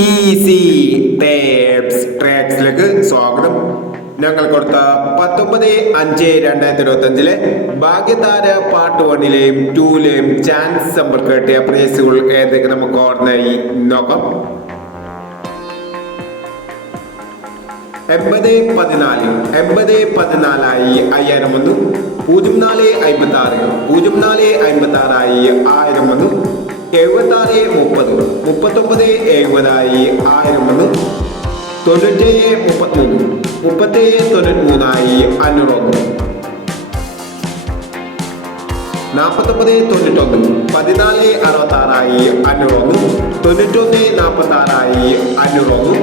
Easy tapes ട്രാക്സിലേക്ക് സ്വാഗതം. ഞങ്ങൾ കൊടുത്ത പത്തൊമ്പത് അഞ്ച് രണ്ടായിരത്തി ഇരുപത്തി അഞ്ചിലെ ഭാഗ്യതാര പാർട്ട് വണ്ണിലെയും ടൂലെയും ചാൻസ് സമ്പർക്ക് കിട്ടിയ പ്രൈസുകൾ ഏതൊക്കെ നമുക്ക് ഓർമ്മയായി നോക്കാം. എൺപത് പതിനാല് എൺപത് പതിനാലായി അയ്യായിരം വന്നു പൂജ്യം നാല് അമ്പത്തി ആറ് പൂജ്യം നാല് അമ്പത്തി ആറായി ആയിരം വന്നു എഴുപത്തി ആറ് മുപ്പത്. മുപ്പത്തൊമ്പത് എഴുപതായി ആയിരം ഒന്ന് തൊണ്ണൂറ്റേഴ് മുപ്പത്തിമൂന്ന് മുപ്പത്തേഴ് തൊണ്ണൂറ്റി മൂന്നായി അഞ്ഞൂറ് വന്നു നാൽപ്പത്തൊമ്പത് തൊണ്ണൂറ്റൊന്ന്. പതിനാല് അറുപത്തി ആറായി അഞ്ഞൂറ് ഒന്ന് തൊണ്ണൂറ്റൊന്ന് നാൽപ്പത്തി ആറായി അഞ്ഞൂറ് ഒന്ന്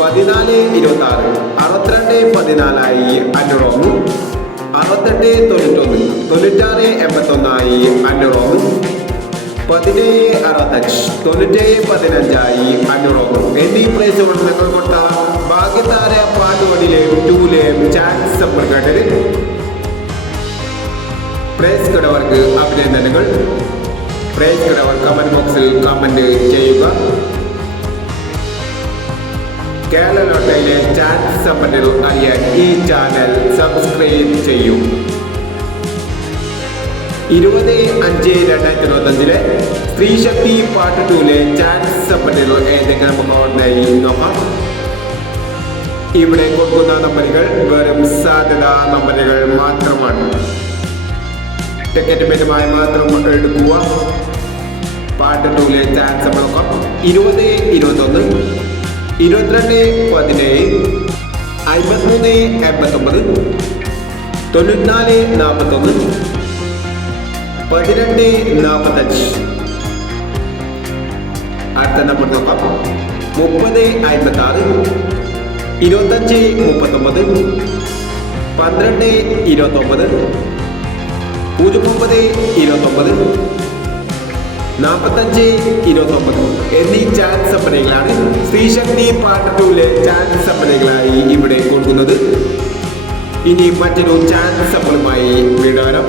പതിനാല് ഇരുപത്തി ആറ് അറുപത്തിരണ്ട് പതിനാലായി അഞ്ഞൂറ് ഒന്ന് അറുപത്തെട്ട് തൊണ്ണൂറ്റൊന്ന്. തൊണ്ണൂറ്റാറ് എൺപത്തൊന്നായി അഞ്ഞൂറ് ഒന്ന് പതിനേഴ് അറുപത്തഞ്ച്. തൊണ്ണൂറ്റേഴ് പതിനഞ്ചായി അഞ്ഞൂറ് ഒന്ന് എന്നീ പ്രൈസുകൾ നിങ്ങൾ ഭാഗ്യതാര പാട്ടുകളിലെയും ടൂലെയും ചാൻസ് സമ്പർക്കത്തിൽ പ്രൈസ് കിടവർക്ക് അഭിനന്ദനങ്ങൾ. പ്രൈസ് കിടവർ കമന്റ് ബോക്സിൽ കമന്റ് ചെയ്യുക. കേരള ലോട്ടയിലെ ചാൻസ് സമ്പന്നർ അറിയാൻ ഈ ചാനൽ സബ്സ്ക്രൈബ് ചെയ്യൂ. ഇരുപത് അഞ്ച് രണ്ടായിരത്തി ഇരുപത്തി അഞ്ചിലെ സ്ത്രീശക്തി പാർട്ട് ടൂലെ ചാൻസ് നമുക്ക് ഓൺലൈൻ നോക്കാം. ഇവിടെ കൊടുക്കുന്ന നമ്പറുകൾ വെറും സാധ്യത നമ്പറുകൾ മാത്രമാണ്. ടിക്കറ്റ് പേരുമായി മാത്രം എടുക്കുക. പാർട്ട് ടൂലെ ചാൻസ് നോക്കാം. ഇരുപത് ഇരുപത്തൊന്ന് ഇരുപത്തിരണ്ട് പതിനേഴ് അമ്പത്തിമൂന്ന് എൺപത്തൊമ്പത് തൊണ്ണൂറ്റിനാല് നാൽപ്പത്തൊന്ന് പതിനെട്ട് നാൽപ്പത്തഞ്ച് അടുത്ത നമ്പർ നോക്കാം. മുപ്പത് അൻപത്തി ആറ് ഇരുപത്തഞ്ച് മുപ്പത്തൊമ്പത് പന്ത്രണ്ട് ഇരുപത്തൊമ്പത് പൂജ്യം ഇരുപത്തൊമ്പത് നാൽപ്പത്തഞ്ച് ഇരുപത്തൊമ്പത് എന്നീ ചാൻസ് സമ്പന്നകളാണ് സ്ത്രീശക്തി പാർട്ട് ടൂലെ ചാൻസ് സമ്പന്നകളായി ഇവിടെ കൊടുക്കുന്നത്. ഇനി മറ്റൊരു ചാൻസ് സപ്പനുമായി വരാം.